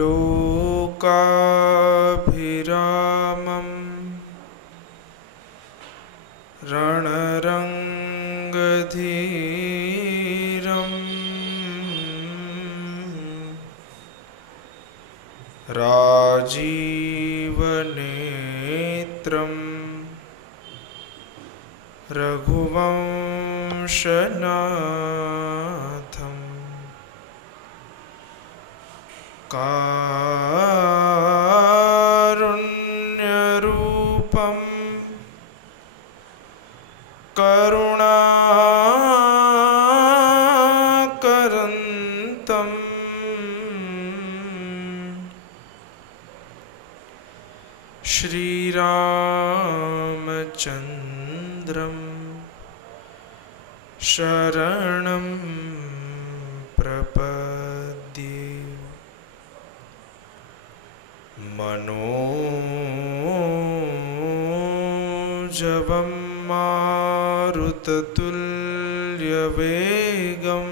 लोकाभिरामं रणरङ्गधीरं राजीवनेत्रं रघुवंशनाथं कारुण्यरूपं करुणाकरन्तं श्रीरामचन्द्रं शरणं प्रपद्ये। मनोजवं मारुततुल्यवेगं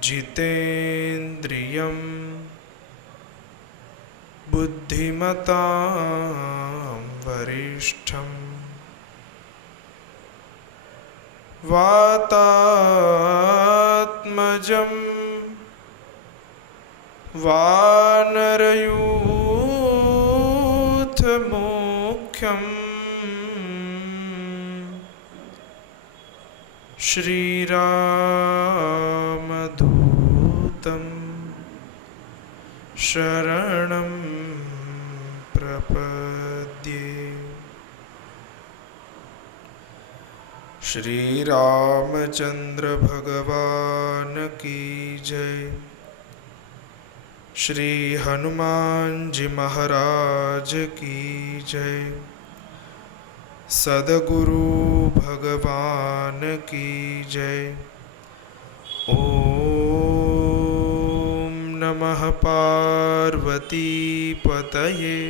जितेन्द्रियं बुद्धिमतां वरिष्ठं वातात्मजं वानरयूथमुख्यं श्रीरामदूतं शरणं प्रपद्ये। श्री रामचंद्र भगवान की जय। श्री हनुमान जी महाराज की जय। सद्गुरु भगवान की जय। ओम नमः पार्वती पतये।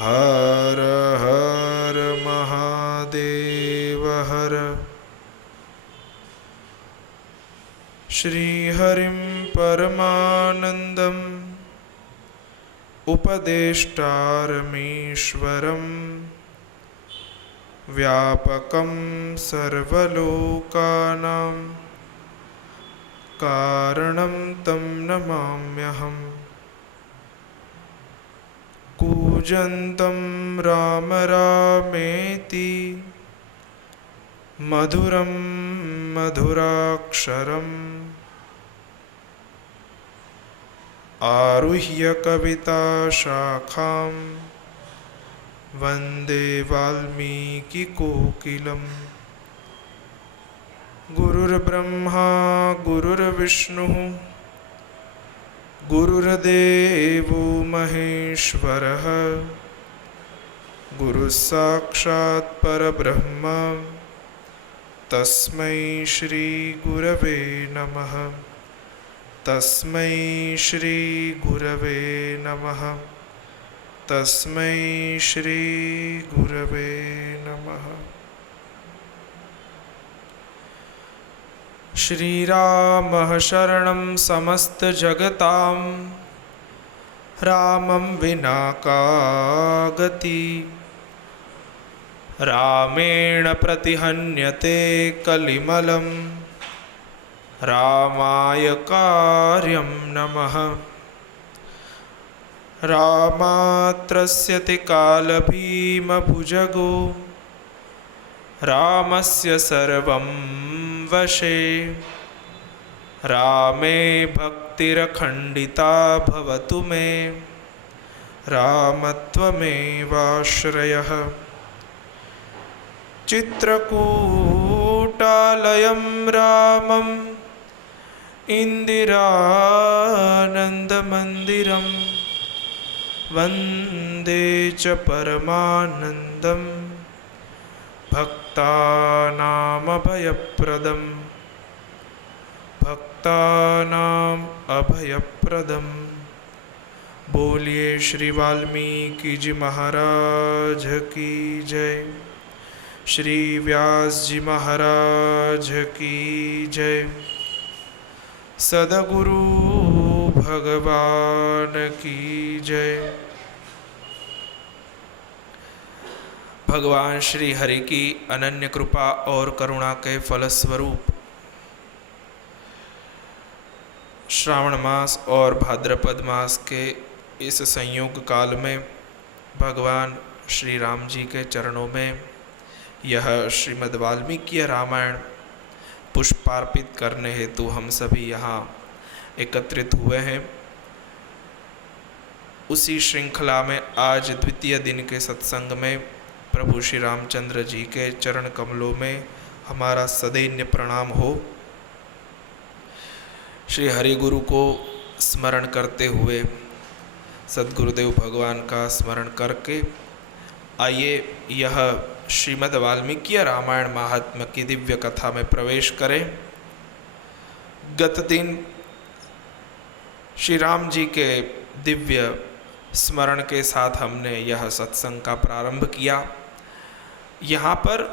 हर हर महादेव हर। श्रीहरिं परमानन्दम् उपदेष्टारमीश्वरं व्यापकं सर्वलोकानां कारणं तं नमाम्यहम्। कूजन्तं राम रामेति मधुरं मधुराक्षरम् आरुह्य कविताशाखां वन्दे वाल्मीकिकोकिलम्। गुरुर्ब्रह्मा गुरुर्विष्णुः गुरुर्देवो महेश्वरः गुरुस्साक्षात् परब्रह्म तस्मै श्री गुरवे नमः। तस्मै श्री गुरवे नमः। तस्मै श्री गुरवे नमः। श्रीरामः शरणं समस्तजगतां रामं विना का गति। रामेण प्रतिहन्यते कलिमलं रामाय कार्यं नमः। रामात्रस्यति कालभीमभुजगो रामस्य सर्वं वशे। रामे भक्तिरखण्डिता भवतु मे रामत्वमेवाश्रयः। चित्रकूटालयं रामं इन्दिरानन्दमन्दिरं वन्दे च परमानन्दं भक्तानामभयप्रदम्। भक्तानाम् अभयप्रदम्। बोलिए श्री वाल्मीकि जी महाराज की जय। श्री व्यास जी महाराज की जय। सद्गुरु भगवान की जय। भगवान श्री हरि की अनन्य कृपा और करुणा के फलस्वरूप श्रावण मास और भाद्रपद मास के इस संयोग काल में भगवान श्री राम जी के चरणों में यह श्रीमद् वाल्मीकि रामायण पुष्पार्पित करने हेतु हम सभी यहाँ एकत्रित हुए हैं। उसी श्रृंखला में आज द्वितीय दिन के सत्संग में प्रभु श्री रामचंद्र जी के चरण कमलों में हमारा सदैन्य प्रणाम हो। श्री हरि गुरु को स्मरण करते हुए सद्गुरुदेव भगवान का स्मरण करके आइए यह श्रीमद् वाल्मीकि रामायण महात्म्य की दिव्य कथा में प्रवेश करें। गत दिन श्री राम जी के दिव्य स्मरण के साथ हमने यह सत्संग का प्रारंभ किया। यहाँ पर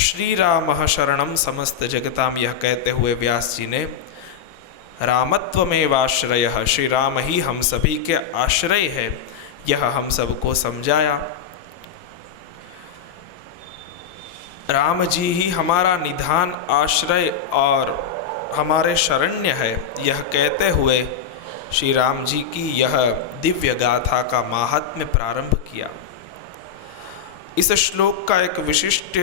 श्री राम शरणम समस्त जगताम यह कहते हुए व्यास जी ने रामत्वमेवाश्रयः, श्री राम ही हम सभी के आश्रय है, यह हम सबको समझाया। राम जी ही हमारा निधान आश्रय और हमारे शरण्य है, यह कहते हुए श्री राम जी की यह दिव्य गाथा का महात्म्य प्रारंभ किया। इस श्लोक का एक विशिष्ट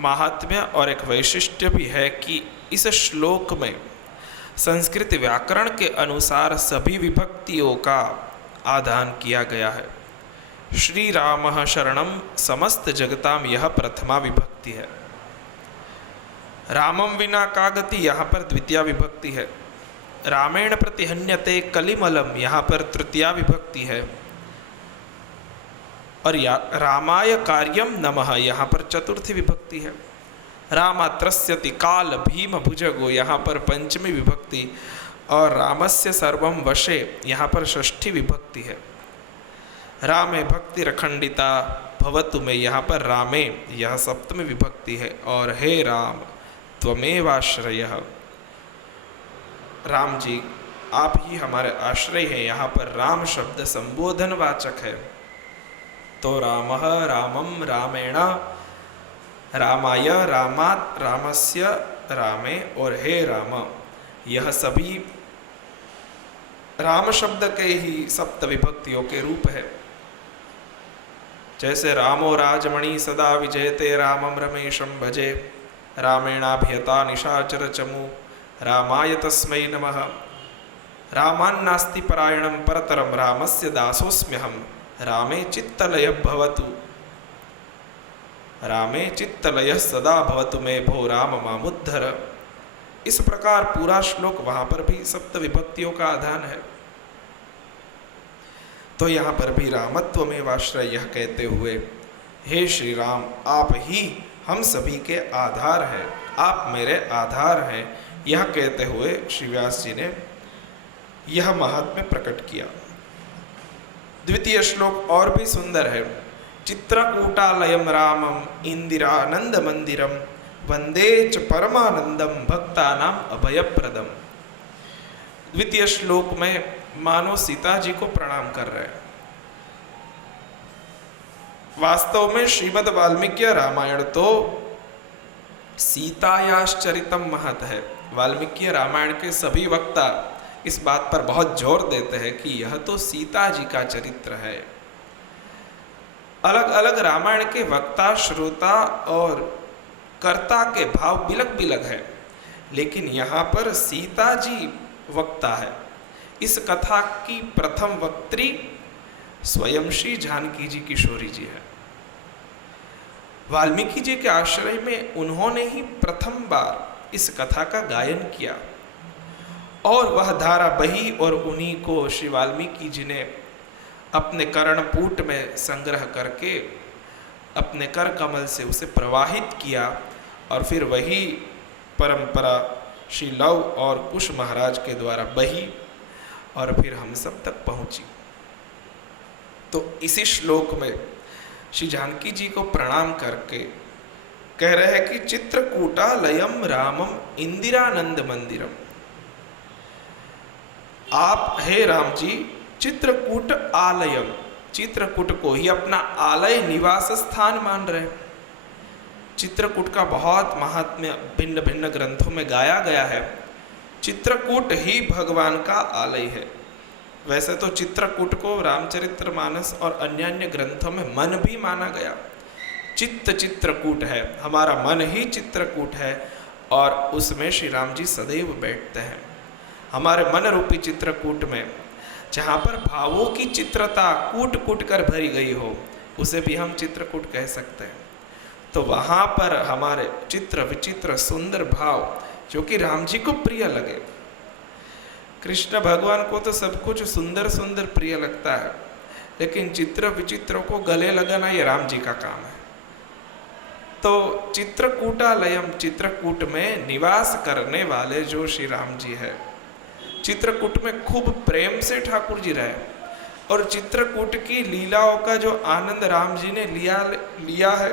महात्म्य और एक वैशिष्ट्य भी है कि इस श्लोक में संस्कृत व्याकरण के अनुसार सभी विभक्तियों का आदान किया गया है। श्री राम शरणम समस्त जगताम यह प्रथमा विभक्ति है। रामम विना का गति यहाँ पर द्वितीय विभक्ति है। रामेण प्रतिहन्यते कलिमलम यहाँ पर तृतीया विभक्ति है। और रामाय कार्यम नमः यहाँ पर चतुर्थी विभक्ति है। रामात्रस्यति काल भीम भुजगो यहाँ पर पंचमी विभक्ति और रामस्य सर्वम वशे यहाँ पर षष्ठी विभक्ति है। रामे भक्तिरखंडिता भवतु में यहाँ पर रामे यह सप्तमी विभक्ति है। और हे राम त्वमेवाश्रयः, राम जी आप ही हमारे आश्रय हैं, यहाँ पर राम शब्द संबोधन वाचक है। तो रामः रामम रामेण रामाय रामात् रामस्य रामे और हे राम यह सभी राम शब्द के ही सप्त विभक्तियों के रूप है। जैसे रामो राजमणि सदा विजयते रामम रमेशम भजे, रामेणाभियता निशाचर चमु रामाय तस्मै नमः, रामान्नास्ति परायणं परतरं रामस्य दासोऽस्म्यहं, रामे चित्तलय भवतु, रामे चित्तलय सदा भवतु मे भो राम मामुद्धर। इस प्रकार पूरा श्लोक वहां पर भी सप्त विभक्तियों का आधान है। तो यहाँ पर भी रामत्व में वाश्रय यह कहते हुए हे श्री राम आप ही हम सभी के आधार हैं, आप मेरे आधार हैं, यह कहते हुए श्री व्यास जी ने यह महात्म्य प्रकट किया। द्वितीय श्लोक और भी सुंदर है। चित्रकूटालयम रामम इंदिरानंद मंदिरम वंदे च परमानंदम भक्तानाम अभयप्रदम। द्वितीय श्लोक में मानो सीता जी को प्रणाम कर रहे हैं। वास्तव में श्रीमद् वाल्मीकि रामायण तो सीतायाश्चरितम महत है। वाल्मीकि रामायण के सभी वक्ता इस बात पर बहुत जोर देते हैं कि यह तो सीता जी का चरित्र है। अलग अलग रामायण के वक्ता, श्रोता और कर्ता के भाव बिलक बिलक है, लेकिन यहाँ पर सीता जी वक्ता है। इस कथा की प्रथम वक्त्री स्वयं श्री जानकी जी किशोरी जी है। वाल्मीकि जी के आश्रय में उन्होंने ही प्रथम बार इस कथा का गायन किया और वह धारा बही और उन्हीं को श्री वाल्मीकि जी ने अपने कर्णपूट में संग्रह करके अपने कर कमल से उसे प्रवाहित किया और फिर वही परंपरा श्री लव और कुश महाराज के द्वारा बही और फिर हम सब तक पहुंची। तो इसी श्लोक में श्री जानकी जी को प्रणाम करके कह रहे हैं कि चित्रकूटालयम रामम इंदिरानंद मंदिरम। आप हे राम जी चित्रकूट आलयम, चित्रकूट को ही अपना आलय निवास स्थान मान रहे। चित्रकूट का बहुत महात्म्य भिन्न भिन्न ग्रंथों में गाया गया है। चित्रकूट ही भगवान का आलय है। वैसे तो चित्रकूट को रामचरितमानस और अन्य अन्य ग्रंथों में मन भी माना गया। चित्त चित्रकूट है, हमारा मन ही चित्रकूट है और उसमें श्री राम जी सदैव बैठते हैं। हमारे मन रूपी चित्रकूट में जहाँ पर भावों की चित्रता कूट कूट कर भरी गई हो, उसे भी हम चित्रकूट कह सकते हैं। तो वहाँ पर हमारे चित्र विचित्र सुंदर भाव जो कि राम जी को प्रिय लगे। कृष्ण भगवान को तो सब कुछ सुंदर सुंदर प्रिय लगता है, लेकिन चित्र विचित्रों को गले लगाना ये राम जी का काम है। तो चित्रकूटालयम, चित्रकूट में निवास करने वाले जो श्री राम जी है, चित्रकूट में खूब प्रेम से ठाकुर जी रहे और चित्रकूट की लीलाओं का जो आनंद राम जी ने लिया है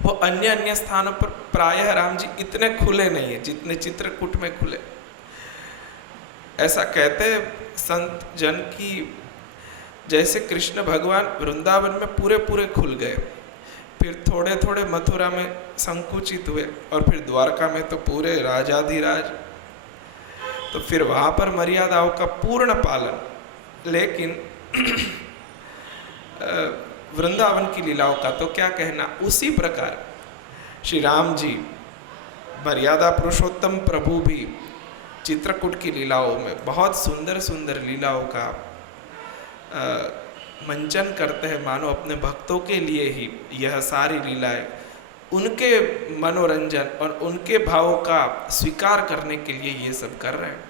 वो अन्य अन्य स्थानों पर प्रायः राम जी इतने खुले नहीं है जितने चित्रकूट में खुले। ऐसा कहते संत जन की जैसे कृष्ण भगवान वृंदावन में पूरे पूरे खुल गए, फिर थोड़े थोड़े मथुरा में संकुचित हुए और फिर द्वारका में तो पूरे राजाधिराज, तो फिर वहाँ पर मर्यादाओं का पूर्ण पालन। लेकिन वृंदावन की लीलाओं का तो क्या कहना। उसी प्रकार श्री राम जी मर्यादा पुरुषोत्तम प्रभु भी चित्रकूट की लीलाओं में बहुत सुंदर सुंदर लीलाओं का मंचन करते हैं, मानो अपने भक्तों के लिए ही यह सारी लीलाएं उनके मनोरंजन और उनके भावों का स्वीकार करने के लिए ये सब कर रहे हैं।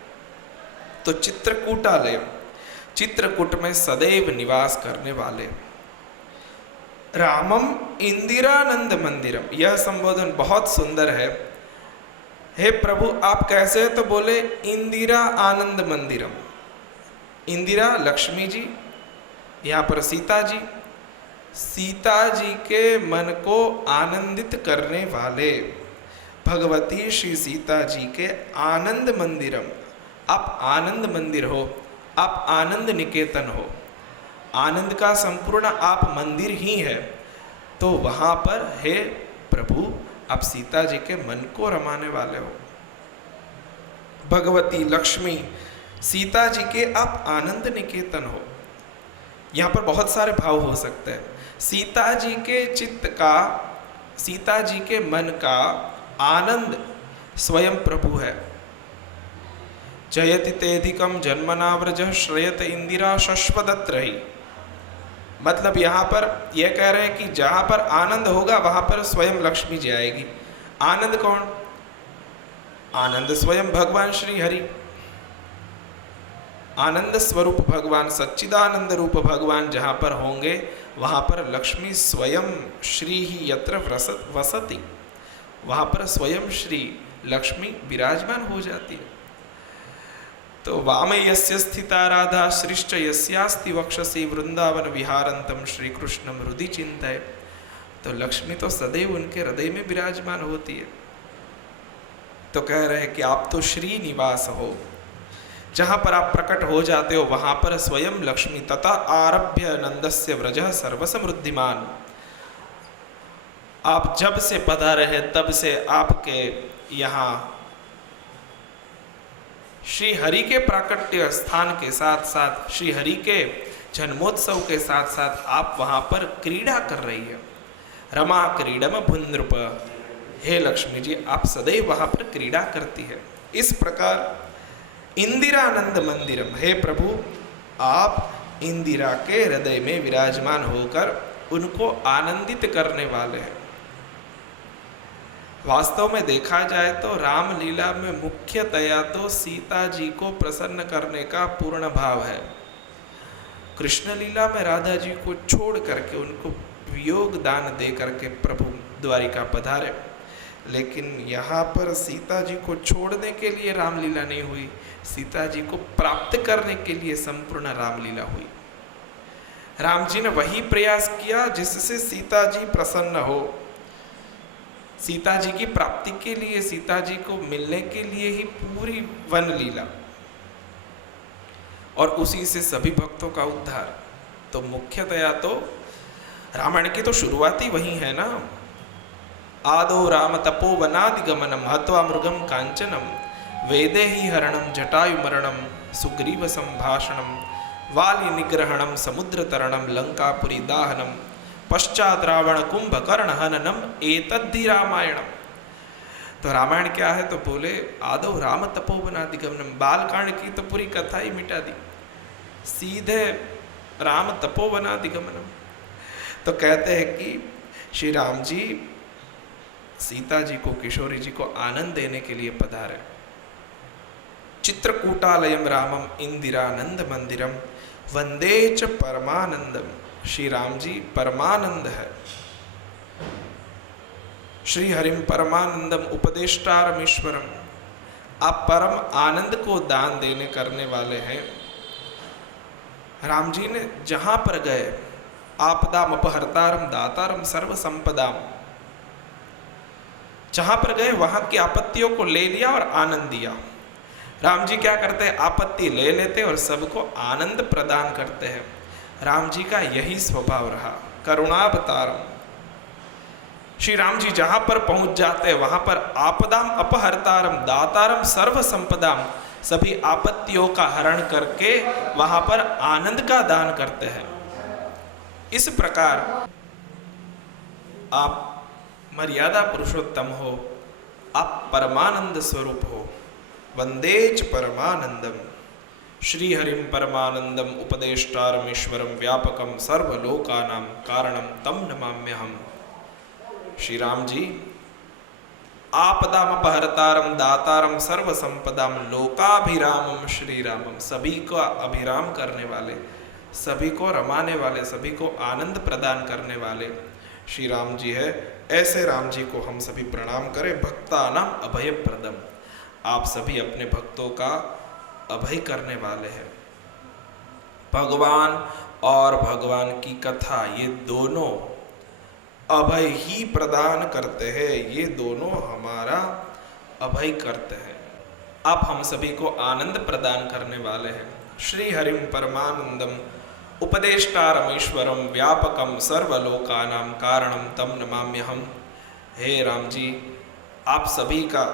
तो चित्रकूटालय, चित्रकूट में सदैव निवास करने वाले रामम इंदिरानंद मंदिरम, यह संबोधन बहुत सुंदर है। हे प्रभु आप कैसे, तो बोले इंदिरा आनंद मंदिरम। इंदिरा लक्ष्मी जी, यहाँ पर सीता जी, सीता जी के मन को आनंदित करने वाले भगवती श्री सीता जी के आनंद मंदिरम। आप आनंद मंदिर हो, आप आनंद निकेतन हो, आनंद का संपूर्ण आप मंदिर ही है। तो वहाँ पर हे प्रभु आप सीता जी के मन को रमाने वाले हो। भगवती लक्ष्मी सीता जी के आप आनंद निकेतन हो। यहाँ पर बहुत सारे भाव हो सकते हैं। सीता जी के चित्त का, सीता जी के मन का आनंद स्वयं प्रभु है। जयति तेधिकम जन्मनाव्रज श्रयत इंदिरा शश्वदत्रहि। मतलब यहाँ पर यह कह रहे हैं कि जहाँ पर आनंद होगा वहाँ पर स्वयं लक्ष्मी जी आएगी। आनंद कौन? आनंद स्वयं भगवान श्री हरि, आनंद स्वरूप भगवान, सच्चिदानंद रूप भगवान जहाँ पर होंगे वहाँ पर लक्ष्मी स्वयं श्री ही यत्र वसति, वहाँ पर स्वयं श्री लक्ष्मी विराजमान हो जाती है। तो वामे यस्य स्थिता राधा सृष्ट यस्यास्ति वक्षसि वृंदावन विहारंतम श्री कृष्णम हृदि चिंतय। तो लक्ष्मी तो सदैव उनके हृदय में विराजमान होती है। तो कह रहे हैं कि आप तो श्री निवास हो, जहाँ पर आप प्रकट हो जाते हो वहाँ पर स्वयं लक्ष्मी। तथा आरभ्य नंदस्य व्रजः सर्वसमृद्धिमान। आप जब से पधारे हैं तब से आपके यहाँ श्री हरि के प्राकट्य स्थान के साथ साथ, श्री हरि के जन्मोत्सव के साथ साथ आप वहाँ पर क्रीड़ा कर रही है। रमा क्रीडम भुनृप, हे लक्ष्मी जी आप सदैव वहाँ पर क्रीड़ा करती है। इस प्रकार इंदिरानंद मंदिरम, हे प्रभु आप इंदिरा के हृदय में विराजमान होकर उनको आनंदित करने वाले हैं। वास्तव में देखा जाए तो रामलीला में मुख्यतया तो सीता जी को प्रसन्न करने का पूर्ण भाव है। कृष्ण लीला में राधा जी को छोड़ करके, उनको वियोग दान दे करके प्रभु द्वारिका पधारे, लेकिन यहाँ पर सीता जी को छोड़ने के लिए रामलीला नहीं हुई, सीता जी को प्राप्त करने के लिए संपूर्ण रामलीला हुई। राम जी ने वही प्रयास किया जिससे सीता जी प्रसन्न हो। सीता जी की प्राप्ति के लिए, सीता जी को मिलने के लिए ही पूरी वन लीला, और उसी से सभी भक्तों का उद्धार। तो मुख्यतया तो रामायण की तो शुरुआत ही वही है ना। आदो राम तपोवनादिगमनम हत्वा मृगम कांचनम वैदेही हरणम जटायु मरणम सुग्रीव संभाषणम वाली निग्रहणम समुद्र तरणम लंकापुरी दाहनम पश्चात रावण कुंभकर्ण हननम एतद्धि रामायणम। तो रामायण क्या है? तो बोले आदो राम तपोवनादिगमनम, बालकांड की तो पूरी कथा ही मिटा दी, सीधे राम तपोवनादिगमनम। तो कहते हैं कि श्री राम जी सीता जी को, किशोरी जी को आनंद देने के लिए पधारे। चित्रकूटालयम रामम इंदिरानंद मंदिरम वंदे च परमानंदम। श्री राम जी परमानंद है। श्री हरिम परमानंदम उपदेष्टारमीश्वरम, आप परम आनंद को दान देने करने वाले हैं। राम जी ने जहां पर गए, आपदाम अपहर्तारम दातारम सर्व संपदाम, जहां पर गए वहां की आपत्तियों को ले लिया और आनंद दिया। राम जी क्या करते हैं? आपत्ति ले लेते और सबको आनंद प्रदान करते हैं। राम जी का यही स्वभाव रहा, करुणावतारम। श्री राम जी जहां पर पहुंच जाते हैं वहां पर आपदाम अपहर्तारम दातारम सर्व संपदाम, सभी आपत्तियों का हरण करके वहां पर आनंद का दान करते हैं। इस प्रकार आप मर्यादा पुरुषोत्तम हो, आप परमानंद स्वरूप हो। वंदेच परमानंदम श्री हरिम परमानंदम उपदेष्टारमीश्वरम व्यापकम सर्वलोकानां कारणम तम नमाम्यहम। श्री राम जी आपदाम अपहर्तारम दातारम सर्व संपदाम लोकाभिरामम श्री रामम, सभी को अभिराम करने वाले, सभी को रमाने वाले, सभी को आनंद प्रदान करने वाले श्री राम जी है। ऐसे राम जी को हम सभी प्रणाम करें। भक्तानां अभय प्रदम, आप सभी अपने भक्तों का अभय करने वाले हैं। भगवान और भगवान की कथा, ये दोनों अभय ही प्रदान करते हैं, ये दोनों हमारा अभय करते हैं। आप हम सभी को आनंद प्रदान करने वाले हैं। श्री हरिम परमानंदम उपदेष्टारमीश्वरम व्यापकम सर्वलोकानां कारणम तम नमाम्यहम। हे राम जी, आप सभी का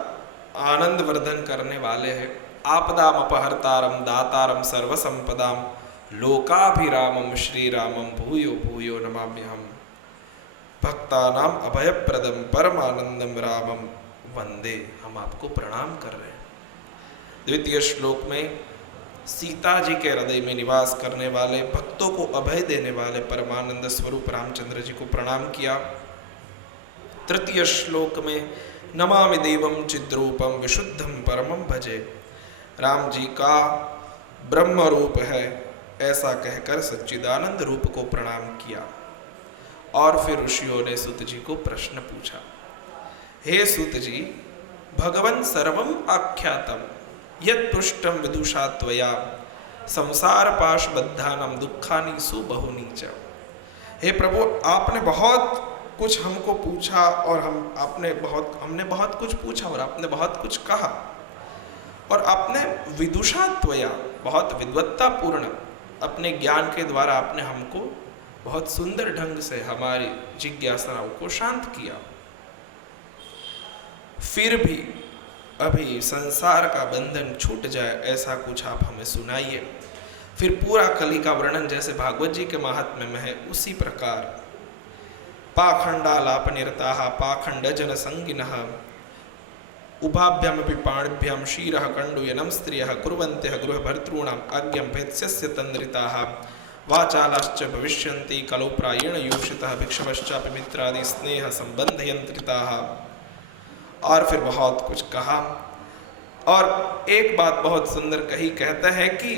आनंद वर्धन करने वाले हैं। आपदाम अपहर्तारम दातारम सर्व संपदाम लोकाभिरामम श्री रामम भूयो भूयो नमाम्यहम। भक्तानां अभयप्रदम परमानंदम रामम वंदे। हम आपको प्रणाम कर रहे हैं। द्वितीय श्लोक में सीता जी के हृदय में निवास करने वाले, भक्तों को अभय देने वाले परमानंद स्वरूप रामचंद्र जी को प्रणाम किया। तृतीय श्लोक में नमामि देवम चिद्रूपम विशुद्धम परमम भजे, राम जी का ब्रह्म रूप है ऐसा कहकर सच्चिदानंद रूप को प्रणाम किया। और फिर ऋषियों ने सूत जी को प्रश्न पूछा, हे सूत जी, भगवन् सर्वम आख्यातम यत् पृष्ठम विदुषा त्वया संसार पाशबद्धानां दुखानि सुबहुनि च। हे प्रभु, आपने बहुत कुछ हमको पूछा और हमने बहुत कुछ पूछा और आपने बहुत कुछ कहा, और आपने विदुषा त्वया, बहुत विद्वत्ता पूर्ण अपने ज्ञान के द्वारा आपने हमको बहुत सुंदर ढंग से हमारी जिज्ञासाओं को शांत किया। फिर भी अभी संसार का बंधन छूट जाए ऐसा कुछ आप हमें सुनाइए। फिर पूरा कली का वर्णन जैसे भागवत जी के महात्म्य में है उसी प्रकार। पाखंडालाप निरताः पाखंडजन संगिनः उभाभ्यामपि पाणिभ्यां शीरः कंडूयनं स्त्रियः कुर्वन्त्यः गृहभर्तॄणाम् आज्ञं भेत्स्यस्य तन्द्रिताः वाचालाश्च भविष्यन्ति कलौ प्रायेण योषितः भिक्षवश्चापि मित्रादि स्नेह संबंधयन्त्रिताः। और फिर बहुत कुछ कहा, और एक बात बहुत सुंदर कही, कहता है कि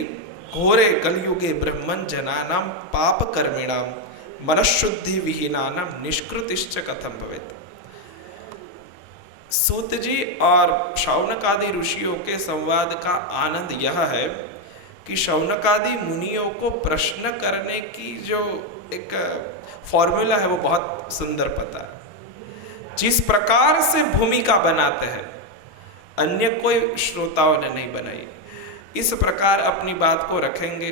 घोरे कलयुगे ब्रह्मन् जनानां पाप कर्मिणां मनःशुद्धि विहीनानां निष्कृतिश्च कथं भवेत्। सूत जी और शौनकादि ऋषियों के संवाद का आनंद यह है कि शौनकादि मुनियों को प्रश्न करने की जो एक फॉर्मूला है वो बहुत सुंदर पता है। जिस प्रकार से भूमिका बनाते हैं अन्य कोई श्रोताओं ने नहीं बनाई, इस प्रकार अपनी बात को रखेंगे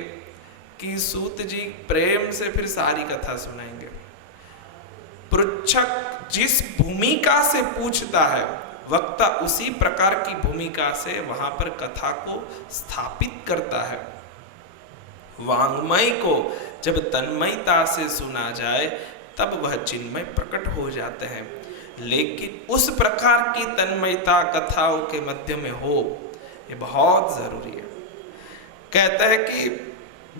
कि सूत जी प्रेम से फिर सारी कथा सुनाएंगे। पृच्छक जिस भूमिका से पूछता है वक्ता उसी प्रकार की भूमिका से वहां पर कथा को स्थापित करता है। वांग्मय को जब तन्मयता से सुना जाए तब वह चिन्मय प्रकट हो जाते हैं, लेकिन उस प्रकार की तन्मयता कथाओं के मध्य में हो, ये बहुत जरूरी है। कहता है कि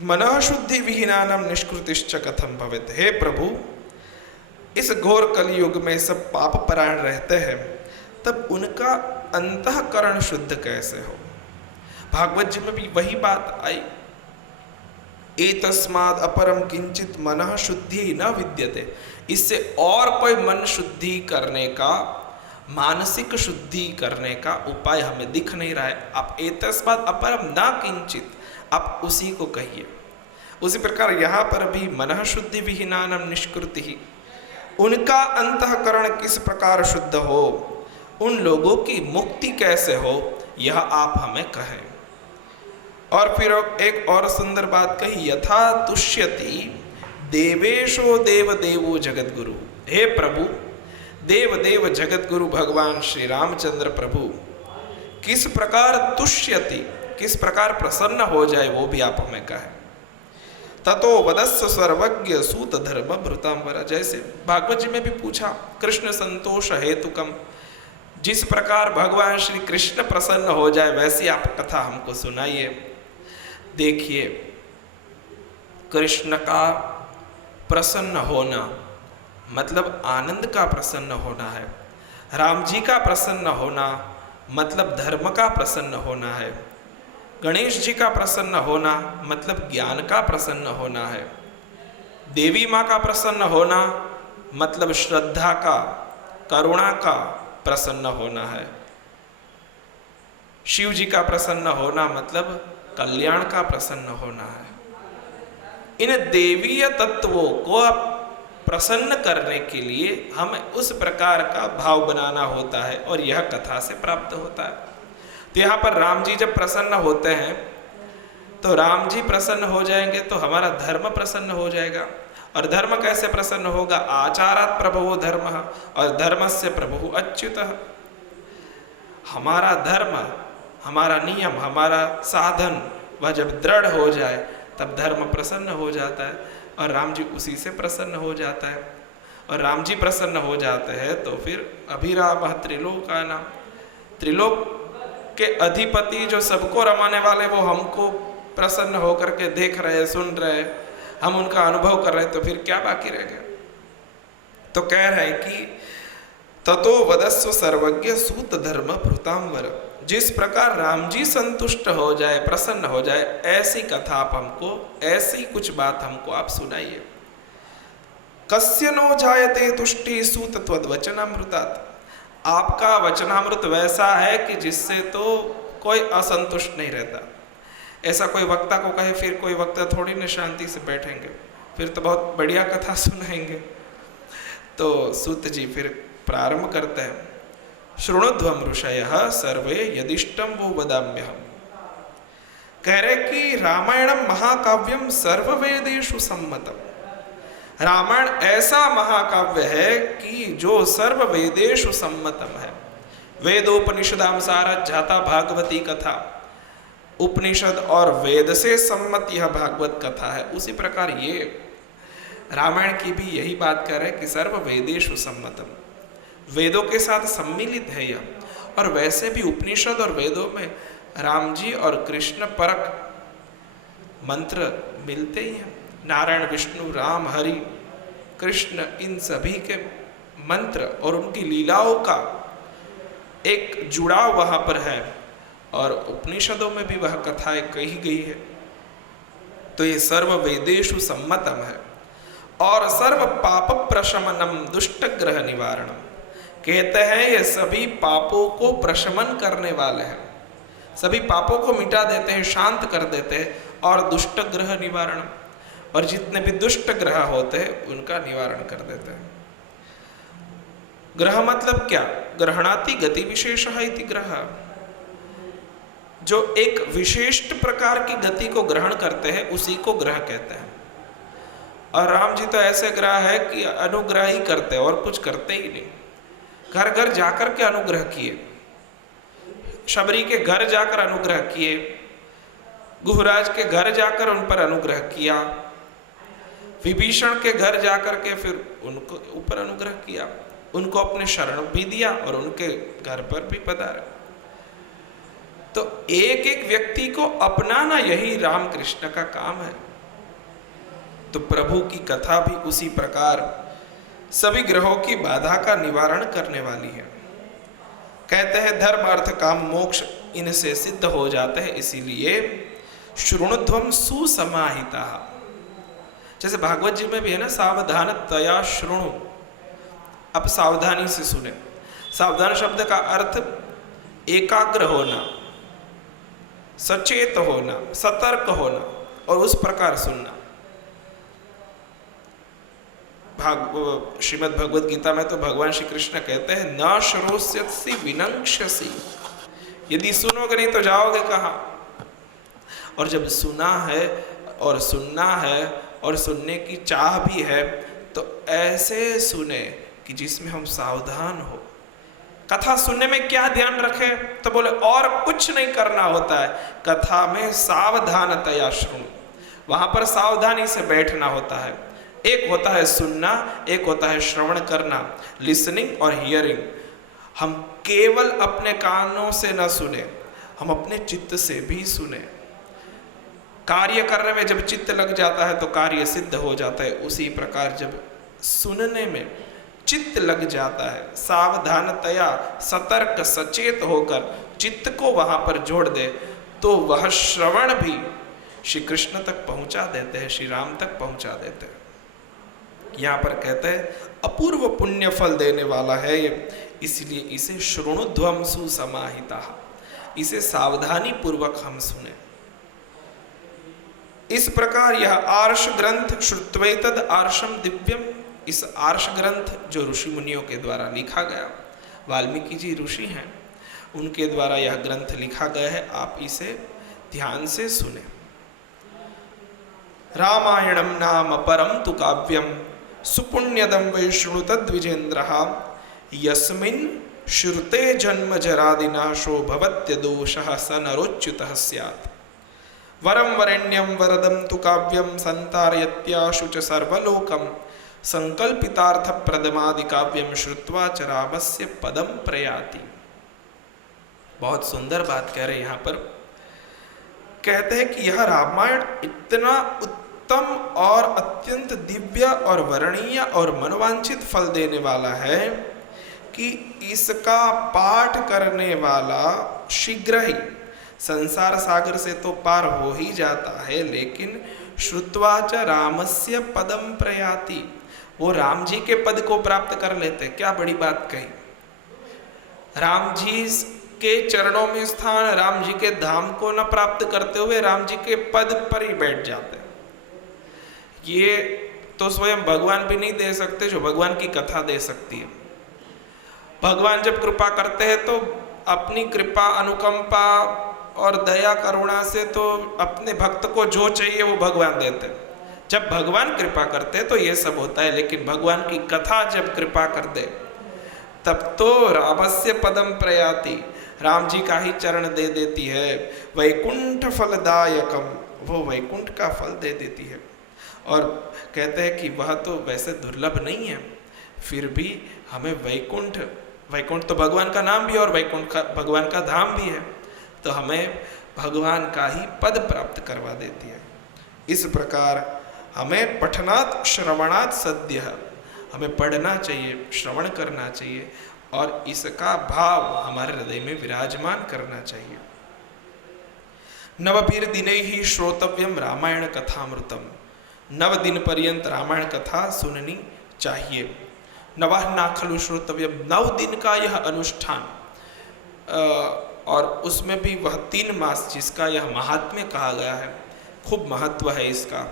मनः शुद्धि विहीनानाम निष्कृतिश्च कथम भवेत्। हे प्रभु, इस घोर कलयुग में सब पाप परायण रहते हैं, तब उनका अंतःकरण शुद्ध कैसे हो। भागवत जी में भी वही बात आई, एतस्माद् अपरम किंचित मनः शुद्धि न विद्यते। इससे और कोई मन शुद्धि करने का, मानसिक शुद्धि करने का उपाय हमें दिख नहीं रहा है। आप एतस्माद् अपरम न किंचित, आप उसी को कहिए। उसी प्रकार यहाँ पर भी मनः शुद्धि विहीनानाम निष्कृति, उनका अंतःकरण किस प्रकार शुद्ध हो, उन लोगों की मुक्ति कैसे हो, यह आप हमें कहें। और फिर एक और सुंदर बात कही, यथा तुष्यति देवेशो देव देवो जगत गुरु। हे प्रभु, देव देव जगत गुरु भगवान श्री रामचंद्र प्रभु किस प्रकार तुष्यति, किस प्रकार प्रसन्न हो जाए, वो भी आप हमें कहें। ततो वदस्व सर्वज्ञ सूत धर्म भृतांबर। जैसे भागवत जी में भी पूछा, कृष्ण संतोष हेतुकम, जिस प्रकार भगवान श्री कृष्ण प्रसन्न हो जाए वैसी आप कथा हमको सुनाइए। देखिए, कृष्ण का प्रसन्न होना मतलब आनंद का प्रसन्न होना है, राम जी का प्रसन्न होना मतलब धर्म का प्रसन्न होना है, गणेश जी का प्रसन्न होना मतलब ज्ञान का प्रसन्न होना है, देवी माँ का प्रसन्न होना मतलब श्रद्धा का, करुणा का प्रसन्न होना है, शिव जी का प्रसन्न होना मतलब कल्याण का प्रसन्न होना है। इन देवीय तत्वों को प्रसन्न करने के लिए हमें उस प्रकार का भाव बनाना होता है और यह कथा से प्राप्त होता है। तो यहाँ पर राम जी जब प्रसन्न होते हैं तो राम जी प्रसन्न हो जाएंगे तो हमारा धर्म प्रसन्न हो जाएगा। और धर्म कैसे प्रसन्न होगा? आचारात् प्रभवो धर्मः और धर्मस्य प्रभुः अच्युतः। हमारा धर्म, हमारा नियम, हमारा साधन वह जब दृढ़ हो जाए तब धर्म प्रसन्न हो जाता है और राम जी उसी से प्रसन्न हो जाता है। और राम जी प्रसन्न हो जाते हैं तो फिर अभिरामः त्रिलोकानां, त्रिलोक के अधिपति जो सबको रमाने वाले वो हमको प्रसन्न होकर के देख रहे, सुन रहे, हम उनका अनुभव कर रहे, तो फिर क्या बाकी रह गया। तो कह रहे हैं कि ततो वदस्व सर्वज्ञ सूत धर्म भृतांवर, जिस प्रकार राम जी संतुष्ट हो जाए, प्रसन्न हो जाए, ऐसी कथा आप हमको, ऐसी कुछ बात हमको आप सुनाइए। कस्य नो जायते तुष्टि सूत त्वद्वचनामृतात्। आपका वचनामृत वैसा है कि जिससे तो कोई असंतुष्ट नहीं रहता। ऐसा कोई वक्ता को कहे फिर कोई वक्ता थोड़ी न शांति से बैठेंगे, फिर तो बहुत बढ़िया कथा सुनाएंगे। तो सूत जी फिर प्रारंभ करते हैं, शृणुध्वं ऋषयः सर्वे यदिष्टं वो वदाम्यहम्। कह रहे कि रामायणम महाकाव्यम सर्ववेदेषु सम्मतम। रामायण ऐसा महाकाव्य है कि जो सर्ववेदेषु सम्मतम है। वेदोपनिषदां सारा जाता भागवती कथा, उपनिषद और वेद से सम्मत यह भागवत कथा है। उसी प्रकार ये रामायण की भी यही बात कर रहे हैं कि सर्ववेदेषु सम्मतम, वेदों के साथ सम्मिलित है यह। और वैसे भी उपनिषद और वेदों में राम जी और कृष्ण परक मंत्र मिलते ही हैं। नारायण, विष्णु, राम, हरि, कृष्ण, इन सभी के मंत्र और उनकी लीलाओं का एक जुड़ाव वहां पर है और उपनिषदों में भी वह कथाएं कही गई है। तो ये सर्व वेदेषु सम्मतम है। और सर्व पाप प्रशमनम दुष्ट ग्रह निवारणम, कहते हैं ये सभी पापों को प्रशमन करने वाले हैं, सभी पापों को मिटा देते हैं, शांत कर देते हैं। और दुष्ट ग्रह निवारण, और जितने भी दुष्ट ग्रह होते हैं उनका निवारण कर देते हैं। ग्रह मतलब क्या? ग्रहणाति गति विशेष इति ग्रह, जो एक विशिष्ट प्रकार की गति को ग्रहण करते हैं उसी को ग्रह कहते हैं। और राम जी तो ऐसे ग्रह है कि अनुग्रह ही करते हैं और कुछ करते ही नहीं। घर घर जाकर के अनुग्रह किए, शबरी के घर जाकर अनुग्रह किए, गुहराज के घर जाकर उन पर अनुग्रह किया, विभीषण के घर जाकर के फिर उनको ऊपर अनुग्रह किया, उनको अपने शरण भी दिया और उनके घर पर भी पधारे। तो एक एक व्यक्ति को अपनाना यही रामकृष्ण का काम है। तो प्रभु की कथा भी उसी प्रकार सभी ग्रहों की बाधा का निवारण करने वाली है। कहते हैं धर्म अर्थ काम मोक्ष इनसे सिद्ध हो जाते हैं, इसीलिए शृणुध्वम सुसमाहिता। जैसे भागवत जी में भी है ना, सावधान तया शृणु, अब सावधानी से सुने। सावधान शब्द का अर्थ एकाग्र होना, सचेत होना, सतर्क होना और उस प्रकार सुनना। श्रीमद् भगवद गीता में तो भगवान श्री कृष्ण कहते हैं न श्रोष्यसि विनक्ष्यसि, यदि सुनोगे नहीं तो जाओगे कहाँ। और जब सुना है और सुनना है और सुनने की चाह भी है तो ऐसे सुने कि जिसमें हम सावधान हो। कथा सुनने में क्या ध्यान रखें? तो बोले और कुछ नहीं करना होता है, कथा में सावधानतया शृणु, वहां पर सावधानी से बैठना होता है। एक होता है सुनना, एक होता है श्रवण करना, लिसनिंग और हियरिंग। हम केवल अपने कानों से न सुने, हम अपने चित्त से भी सुने। कार्य करने में जब चित्त लग जाता है तो कार्य सिद्ध हो जाता है। उसी प्रकार जब सुनने में चित्त लग जाता है, सावधानतया सतर्क सचेत होकर चित्त को वहां पर जोड़ दे, तो वह श्रवण भी श्री कृष्ण तक पहुंचा देते हैं, श्री राम तक पहुंचा देते हैं। यहाँ पर कहते हैं अपूर्व पुण्य फल देने वाला है ये, इसलिए इसे शृणुध्वम सुसमाहिता, इसे सावधानी पूर्वक हम सुने। इस प्रकार यह आर्ष ग्रंथ श्रुत्वैतद आर्षम दिव्यम, इस आर्ष ग्रंथ जो ऋषि मुनियों के द्वारा लिखा गया, वाल्मीकि जी ऋषि हैं, उनके द्वारा यह ग्रंथ लिखा गया है, आप इसे ध्यान से सुने। रामायणम नाम परम तु काव्यम सुपुण्यदम वै शृणु तद्विजेन्द्रः यस्मिन् श्रुते जन्म जरादिनाशो भवत्य दोषः स नरोच्युतः स्यात्। वरम वरेण्यम वरदम तु काव्यम संतारयत्याशु च सर्वलोकम संकल्पितार्थ प्रदमादि काव्यम श्रुत्वा च रामस्य पदम प्रयाति। बहुत सुंदर बात कह रहे यहाँ पर, कहते हैं कि यह रामायण इतना उत्तम और अत्यंत दिव्य और वर्णनीय और मनोवांछित फल देने वाला है कि इसका पाठ करने वाला शीघ्र ही संसार सागर से तो पार हो ही जाता है, लेकिन श्रुत्वा च रामस्य पदम प्रयाति, वो राम जी के पद को प्राप्त कर लेते। क्या बड़ी बात कही, राम जी के चरणों में स्थान, राम जी के धाम को न प्राप्त करते हुए राम जी के पद पर ही बैठ जाते। ये तो स्वयं भगवान भी नहीं दे सकते जो भगवान की कथा दे सकती है। भगवान जब कृपा करते हैं तो अपनी कृपा अनुकंपा और दया करुणा से तो अपने भक्त को जो चाहिए वो भगवान देते हैं। जब भगवान कृपा करते हैं तो ये सब होता है, लेकिन भगवान की कथा जब कृपा कर दे तब तो रामस्य पदम प्रयाति, राम जी का ही चरण दे देती है। वैकुंठ फलदायकम, वो वैकुंठ का फल दे देती है। और कहते हैं कि वह तो वैसे दुर्लभ नहीं है, फिर भी हमें वैकुंठ, वैकुंठ तो भगवान का नाम भी है और वैकुंठ का भगवान का धाम भी है, तो हमें भगवान का ही पद प्राप्त करवा देती है। इस प्रकार हमें पठनात् श्रवणात् सद्य, हमें पढ़ना चाहिए, श्रवण करना चाहिए और इसका भाव हमारे हृदय में विराजमान करना चाहिए। नवभिर्दिनैः श्रोतव्यम रामायण कथामृतम, 9 दिन पर्यंत रामायण कथा सुननी चाहिए। नवः न खलु श्रोतव्यम, 9 दिन का यह अनुष्ठान, और उसमें भी वह 3 मास जिसका यह महात्म्य कहा गया है, खूब महत्व है इसका।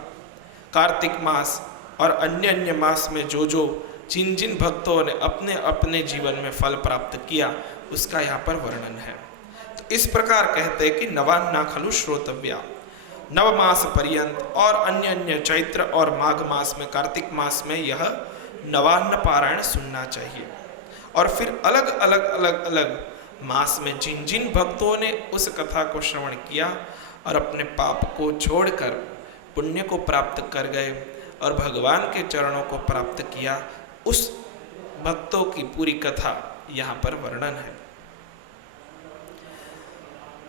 कार्तिक मास और अन्य अन्य मास में जो जो जिन जिन भक्तों ने अपने अपने जीवन में फल प्राप्त किया उसका यहाँ पर वर्णन है। तो इस प्रकार कहते हैं कि नवान्ना खलु श्रोतव्या, नव मास पर्यंत और अन्य अन्य चैत्र और माघ मास में, कार्तिक मास में यह नवान्न पारायण सुनना चाहिए। और फिर अलग अलग अलग अलग मास में जिन जिन भक्तों ने उस कथा को श्रवण किया और अपने पाप को छोड़कर पुण्य को प्राप्त कर गए और भगवान के चरणों को प्राप्त किया, उस भक्तों की पूरी कथा यहाँ पर वर्णन है।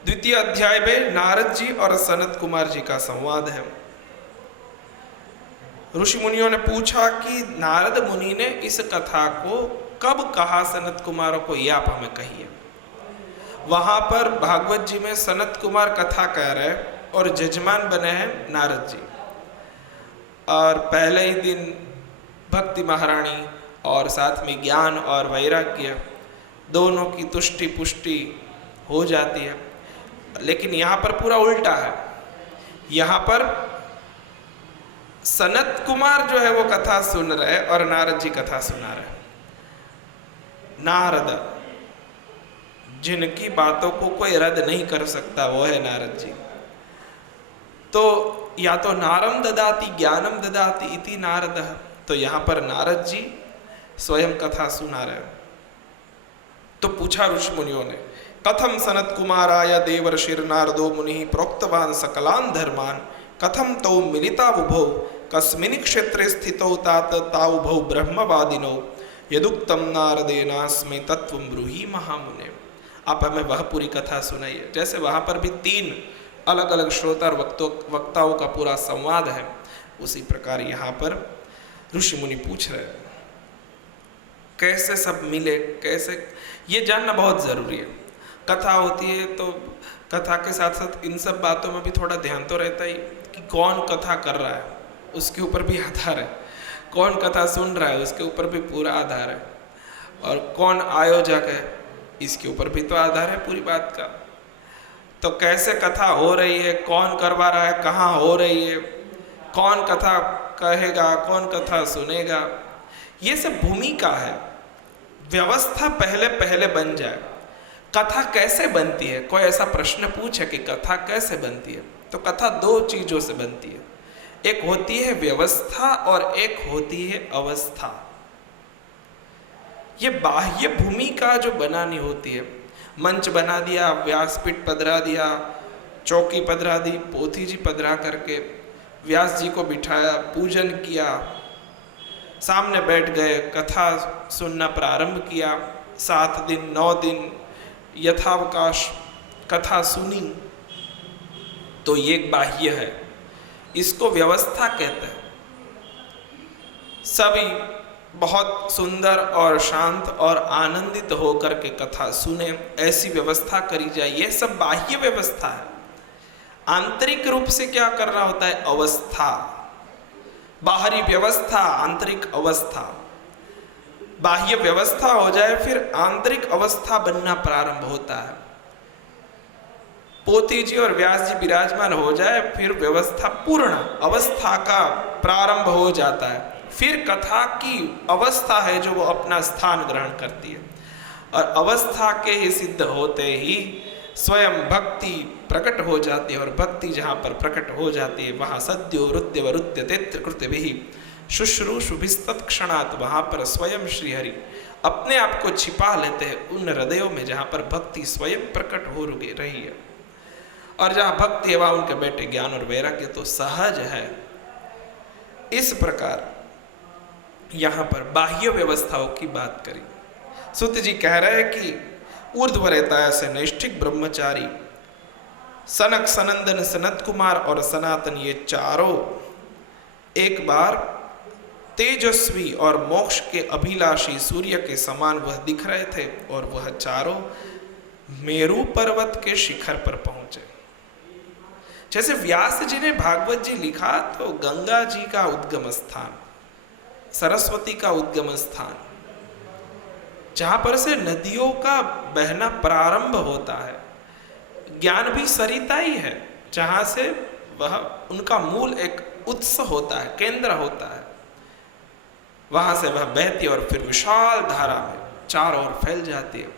द्वितीय अध्याय में नारद जी और सनत कुमार जी का संवाद है। ऋषि मुनियों ने पूछा कि नारद मुनि ने इस कथा को कब कहा सनत कुमारों को, ये आप हमें कहिए। वहां पर भागवत जी में सनत कुमार कथा कह रहे और जजमान बने हैं नारद जी। और पहले ही दिन भक्ति महारानी और साथ में ज्ञान और वैराग्य दोनों की तुष्टि पुष्टि हो जाती है। लेकिन यहाँ पर पूरा उल्टा है। यहाँ पर सनत कुमार जो है वो कथा सुन रहे और नारद जी कथा सुना रहे। नारद, जिनकी बातों को कोई रद्द नहीं कर सकता, वो है नारद जी। तो या तो नारम ददाति ज्ञानम ददाति इति नारद, तो यहाँ पर नारद जी स्वयं कथा सुना रहे। तो पूछा ऋषि मुनियों ने, कथम सनत कुमाराय देवर्षिर नारदो मुनि प्रोक्तवान सकलान धर्मान, कथम तौ मिलिता उभौ कस्मिन् क्षेत्रे स्थितौ तात ताउभौ ब्रह्मवादिनौ यदुक्तम नारदेनास्मै तत्वं ब्रूहि महामुने। आप हमें वह पूरी कथा सुनाइए। जैसे वहाँ पर भी 3 अलग अलग श्रोता और वक्ताओं का पूरा संवाद है, उसी प्रकार यहाँ पर ऋषि मुनि पूछ रहे हैं कैसे सब मिले, कैसे, ये जानना बहुत ज़रूरी है। कथा होती है तो कथा के साथ साथ इन सब बातों में भी थोड़ा ध्यान तो रहता ही कि कौन कथा कर रहा है उसके ऊपर भी आधार है, कौन कथा सुन रहा है उसके ऊपर भी पूरा आधार है, और कौन आयोजक है इसके ऊपर भी तो आधार है पूरी बात का। तो कैसे कथा हो रही है, कौन करवा रहा है, कहाँ हो रही है, कौन कथा कहेगा, कौन कथा सुनेगा, ये सब भूमिका है। व्यवस्था पहले पहले बन जाए। कथा कैसे बनती है, कोई ऐसा प्रश्न पूछे कि कथा कैसे बनती है, तो कथा 2 चीजों से बनती है। एक होती है व्यवस्था और एक होती है अवस्था। ये बाह्य भूमिका जो बनानी होती है, मंच बना दिया, व्यासपीठ पधरा दिया, चौकी पधरा दी, पोथी जी पधरा करके व्यास जी को बिठाया, पूजन किया, सामने बैठ गए, कथा सुनना प्रारंभ किया, 7 दिन 9 दिन यथावकाश कथा सुनी, तो ये बाह्य है, इसको व्यवस्था कहते हैं। सभी बहुत सुंदर और शांत और आनंदित होकर के कथा सुने, ऐसी व्यवस्था करी जाए, यह सब बाह्य व्यवस्था है। आंतरिक रूप से क्या करना होता है, अवस्था। बाहरी व्यवस्था, आंतरिक अवस्था। बाह्य व्यवस्था हो जाए फिर आंतरिक अवस्था बनना प्रारंभ होता है। पोथी जी और व्यास जी विराजमान हो जाए फिर व्यवस्था पूर्ण अवस्था का प्रारंभ हो जाता है। फिर कथा की अवस्था है जो वो अपना स्थान ग्रहण करती है, और अवस्था के ही सिद्ध होते ही स्वयं भक्ति प्रकट हो जाती है। और भक्ति जहाँ पर प्रकट हो जाती है वहाँ सद्यो रुद्य वरुद्य तेत्र कृत्य भी शुश्रूषुभिस्तत्क्षणात्, वहाँ पर स्वयं श्रीहरि अपने आप को छिपा लेते हैं उन हृदयों में जहाँ पर भक्ति स्वयं प्रकट हो रही है। और जहाँ भक्ति है वहाँ उनके बेटे ज्ञान और वैराग्य तो सहज है। इस प्रकार यहाँ पर बाह्य व्यवस्थाओं की बात करी। सुत जी कह रहे हैं कि ऊर्ध्वरेता से नैष्ठिक ब्रह्मचारी सनक सनंदन सनत कुमार और सनातन, ये चारों एक बार तेजस्वी और मोक्ष के अभिलाषी सूर्य के समान वह दिख रहे थे, और वह चारों मेरू पर्वत के शिखर पर पहुंचे। जैसे व्यास जी ने भागवत जी लिखा तो गंगा जी का उद्गम स्थान, सरस्वती का उद्गम स्थान, जहां पर से नदियों का बहना प्रारंभ होता है, ज्ञान भी सरिता ही है, जहां से वह उनका मूल एक उत्स होता है, केंद्र होता है। वहां से वह बहती और फिर विशाल धारा में चारों ओर फैल जाती है।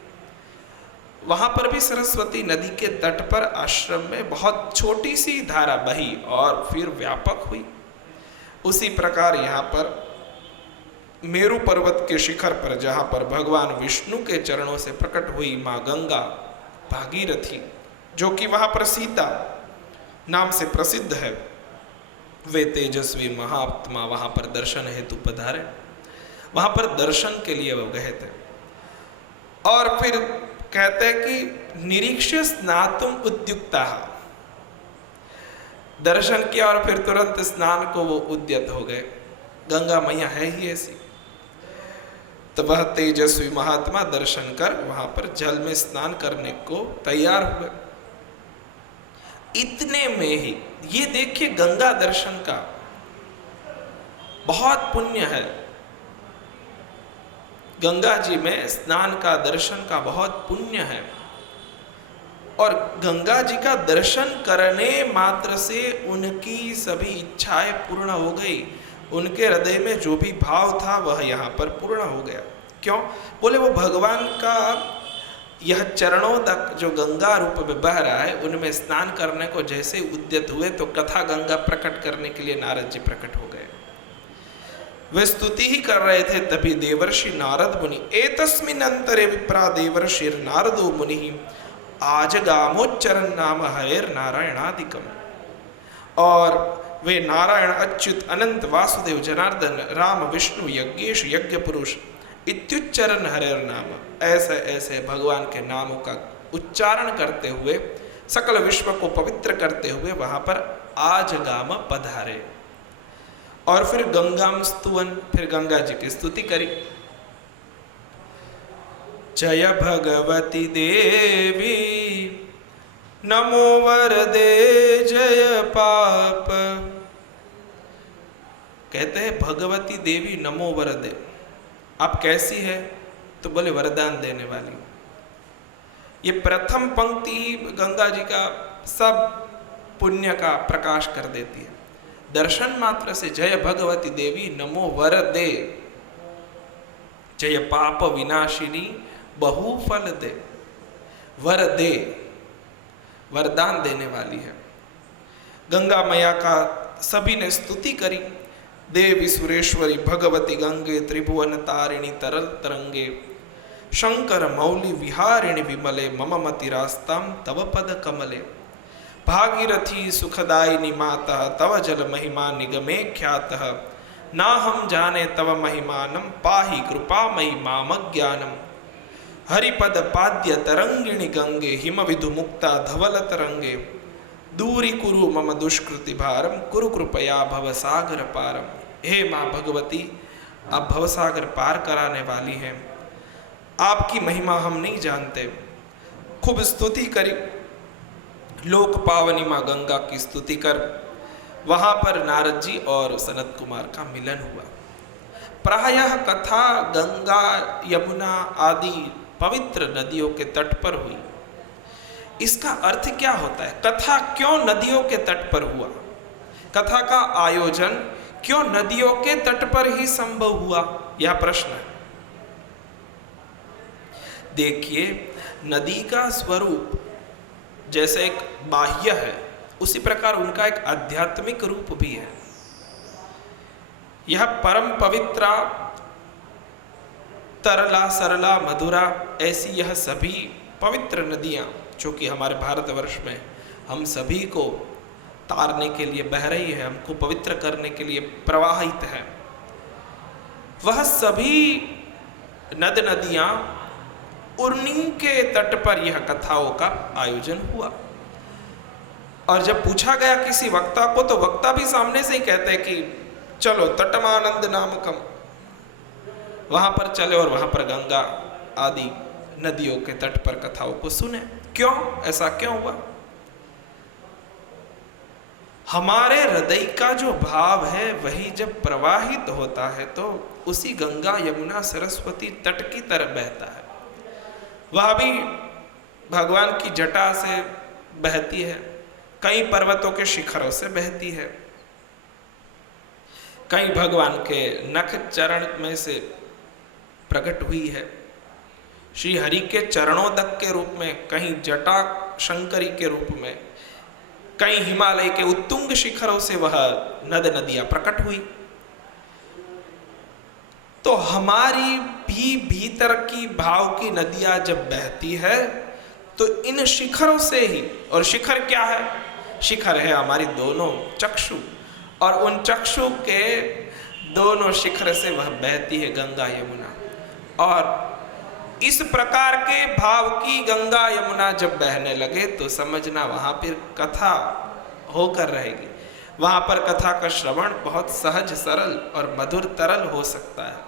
वहां पर भी सरस्वती नदी के तट पर आश्रम में बहुत छोटी सी धारा बही और फिर व्यापक हुई। उसी प्रकार यहाँ पर मेरु पर्वत के शिखर पर, जहाँ पर भगवान विष्णु के चरणों से प्रकट हुई माँ गंगा भागीरथी, जो कि वहाँ पर सीता नाम से प्रसिद्ध है, वे तेजस्वी महात्मा वहाँ पर दर्शन हेतु पधारे। वहाँ पर दर्शन के लिए वो गए थे और फिर कहते हैं कि निरीक्ष्य स्नातुम उद्युक्ता, दर्शन किया और फिर तुरंत स्नान को वो उद्यत हो गए। गंगा मैया है ही ऐसी। तो वह तेजस्वी महात्मा दर्शन कर वहां पर जल में स्नान करने को तैयार हुए। इतने में ही ये देखिए, गंगा दर्शन का बहुत पुण्य है। गंगा जी में स्नान का, दर्शन का बहुत पुण्य है। और गंगा जी का दर्शन करने मात्र से उनकी सभी इच्छाएं पूर्ण हो गई। उनके हृदय में जो भी भाव था वह यहाँ पर पूर्ण हो गया। क्यों? बोले वो भगवान का यह चरणों तक जो गंगा रूप में बह रहा है, उनमें स्नान करने को जैसे उद्यत हुए तो कथा गंगा प्रकट करने के लिए नारद जी प्रकट हो गए। वे स्तुति ही कर रहे थे, तभी देवर्षि नारद मुनि, एतस्मिन् अंतरे विप्रा देवर्षिर नारदो मुनि आजगामोच्चरन् नाम हरेर नारायणादिकम। और वे नारायण, अच्युत, अनंत, वासुदेव, जनार्दन, राम, विष्णु, यज्ञेश, यज्ञ पुरुष इत्युच्चरण हरेर नाम, ऐसे ऐसे भगवान के नामों का उच्चारण करते हुए, सकल विश्व को पवित्र करते हुए वहां पर आजगाम पधारे। और फिर गंगाम स्तुवन, फिर गंगा जी की स्तुति करी। जय भगवती देवी नमो वरदे जय पाप। कहते हैं भगवती देवी नमो वरदे, आप कैसी है? तो बोले वरदान देने वाली। ये प्रथम पंक्ति ही गंगा जी का सब पुण्य का प्रकाश कर देती है। दर्शन मात्र से जय भगवती देवी नमो वरदे, जय पाप विनाशिनी बहु फल दे। वरदे, वरदान देने वाली है। गंगा मैया का सभी ने स्तुति करी। देवी सुरेश्वरी भगवती गंगे त्रिभुवन तारिणी तरल तरंगे, शंकर मौली विहारिणी विमले, मम मति रास्ताम तव पद कमले। भागीरथी सुखदायिनी माता, तव जल महिमा निगमे ख्यातः। ना हम जाने तव महिमानम, पाहि कृपामयी मामज्ञानम। हरिपद पाद्य तरंगिणी गंगे, हिम विधु मुक्ता धवल तरंगे। दूरी कुरु मम दुष्कृति भारम, कुरु कृपया भवसागर पारम। हे माँ भगवती, आप भवसागर पार कराने वाली हैं। आपकी महिमा हम नहीं जानते। खूब स्तुति करी। लोक पावनी माँ गंगा की स्तुति कर वहां पर नारद जी और सनत कुमार का मिलन हुआ। प्रायः कथा गंगा, यमुना आदि पवित्र नदियों के तट पर हुई। इसका अर्थ क्या होता है? कथा क्यों नदियों के तट पर हुआ? कथा का आयोजन क्यों नदियों के तट पर ही संभव हुआ? यह प्रश्न है। देखिए, नदी का स्वरूप जैसे एक बाह्य है, उसी प्रकार उनका एक आध्यात्मिक रूप भी है। यह परम पवित्रा, तरला, सरला, मधुरा, ऐसी यह सभी पवित्र नदियां जो कि हमारे भारतवर्ष में हम सभी को तारने के लिए बह रही है, हमको पवित्र करने के लिए प्रवाहित है, वह सभी नद नदियां उन्हीं के तट पर यह कथाओं का आयोजन हुआ। और जब पूछा गया किसी वक्ता को, तो वक्ता भी सामने से ही कहते हैं कि चलो तटमानंद नामकम, वहां पर चले और वहां पर गंगा आदि नदियों के तट पर कथाओं को सुने। क्यों? ऐसा क्यों हुआ? हमारे हृदय का जो भाव है वही जब प्रवाहित होता है तो उसी गंगा, यमुना, सरस्वती तट की तरफ बहता है। वह भी भगवान की जटा से बहती है, कई पर्वतों के शिखरों से बहती है। कहीं भगवान के नख चरण में से प्रकट हुई है, श्री हरि के चरणोदक के रूप में, कहीं जटा शंकरी के रूप में, कहीं हिमालय के उत्तुंग शिखरों से वह नद नदियां प्रकट हुई। तो हमारी भी भीतर की भाव की नदियां जब बहती है तो इन शिखरों से ही, और शिखर क्या है? शिखर है हमारी दोनों चक्षु, और उन चक्षु के दोनों शिखर से वह बहती है गंगा यमुना। और इस प्रकार के भाव की गंगा यमुना जब बहने लगे तो समझना वहां पर कथा होकर रहेगी। वहां पर कथा का श्रवण बहुत सहज सरल और मधुर तरल हो सकता है।